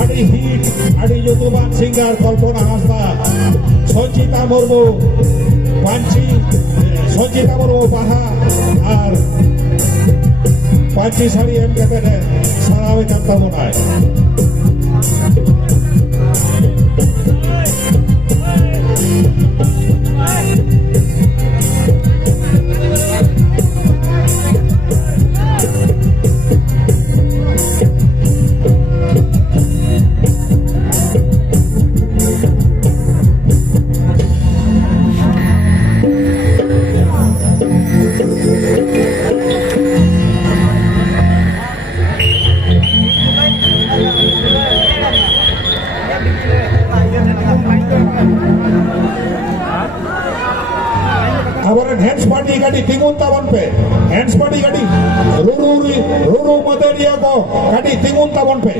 ᱟᱹᱰᱤ ᱦᱤᱴ ᱟᱹᱰᱤ ᱧᱩᱛᱩᱢᱟᱱ ᱥᱤᱝᱜᱟᱨ ᱠᱚᱞᱯᱚᱱᱟ ᱦᱟᱸᱥᱫᱟ ᱥᱚᱧᱪᱤᱛᱟ ᱢᱩᱨᱢᱩ ᱯᱟᱧᱪᱤ ᱥᱚᱧᱪᱤᱛᱟ ᱢᱩᱨᱢᱩ ᱵᱟᱦᱟ ᱟᱨ ᱯᱟᱧᱪᱤ ᱥᱟᱹᱲᱤ ᱮᱢ ᱠᱟᱛᱮ ᱥᱟᱨᱦᱟᱣᱮ ᱠᱟᱱ ᱛᱟᱵᱚᱱᱟᱭ हमारे हैंड्स पार्टी गाड़ी तिंगुन तावन पे हैंड्स पार्टी गाड़ी रूरू मदरिया को गाड़ी तिंगुन तावन पे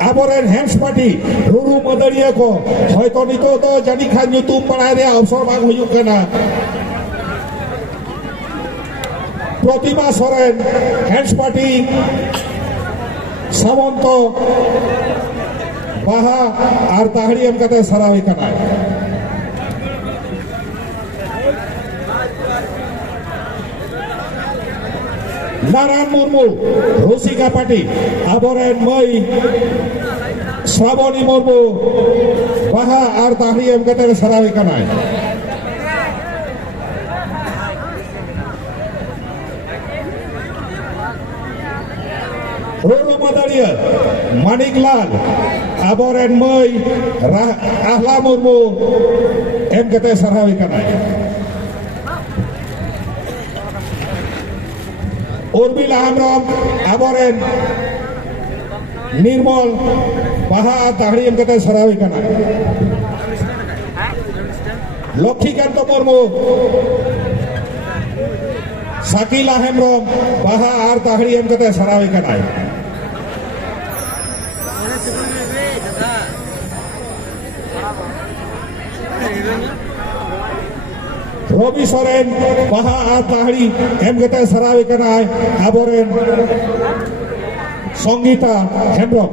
आबोरेन हैंड्स पार्टी रूरू मदरिया को हयतो नितो तो जानी खान ᱧᱩᱛᱩᱢ ᱵᱟᱲᱟᱭ ᱨᱮᱭᱟᱜ अवसर ᱵᱟᱝ ᱦᱩᱭᱩᱜ ᱠᱟᱱᱟ प्रतिमा सोरेन हैंड्स पार्टी सामंत बाहा और ताहड़ी एम कते सरावे कना नारायण मुर्मू रुसिका पार्टी आबोरेन मई श्रावणी मुर्मू बाहा और ताहड़ी एम कते सरावे कना रूरू मदरिया मानिकलाल आबोरेन मई आहला मुर्मू एम कते सरावे कना उर्मिला हेम्ब्रम आबोरेन निर्मल बाहा ताहड़ी एम कते सरावे कना लक्ष्मीकांत मुर्मू साकिला हेम्ब्रम बाहा और ताहड़ी एम कते सरावे कना रवि सोरेन बाहा और ताहड़ी एम कते सरावे कना आबोरेन संगीता हेम्ब्रम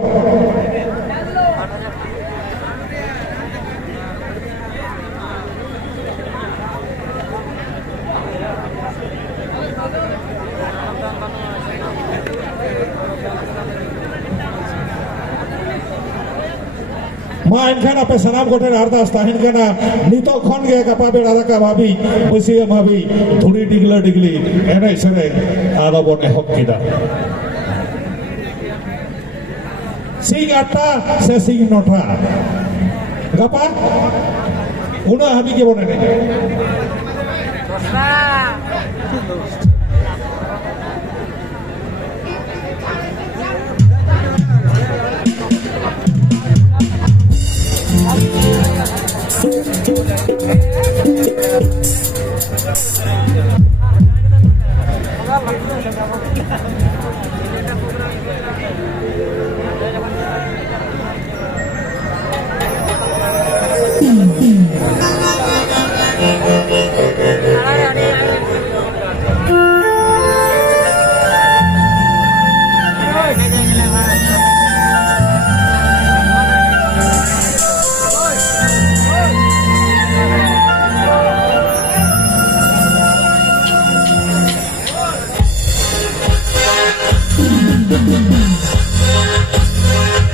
मा एनखान आपे सानाम गोटेन अरदास ताहेन कना नितो खन गे गापा बेड़ा दाका भाबी बसिया भाबी धुड़ी डिगला डिगली एने सरे आदा बन एहब किदा सिंग आठटा से सिंग नौटा गापा उना हाबी के बने ने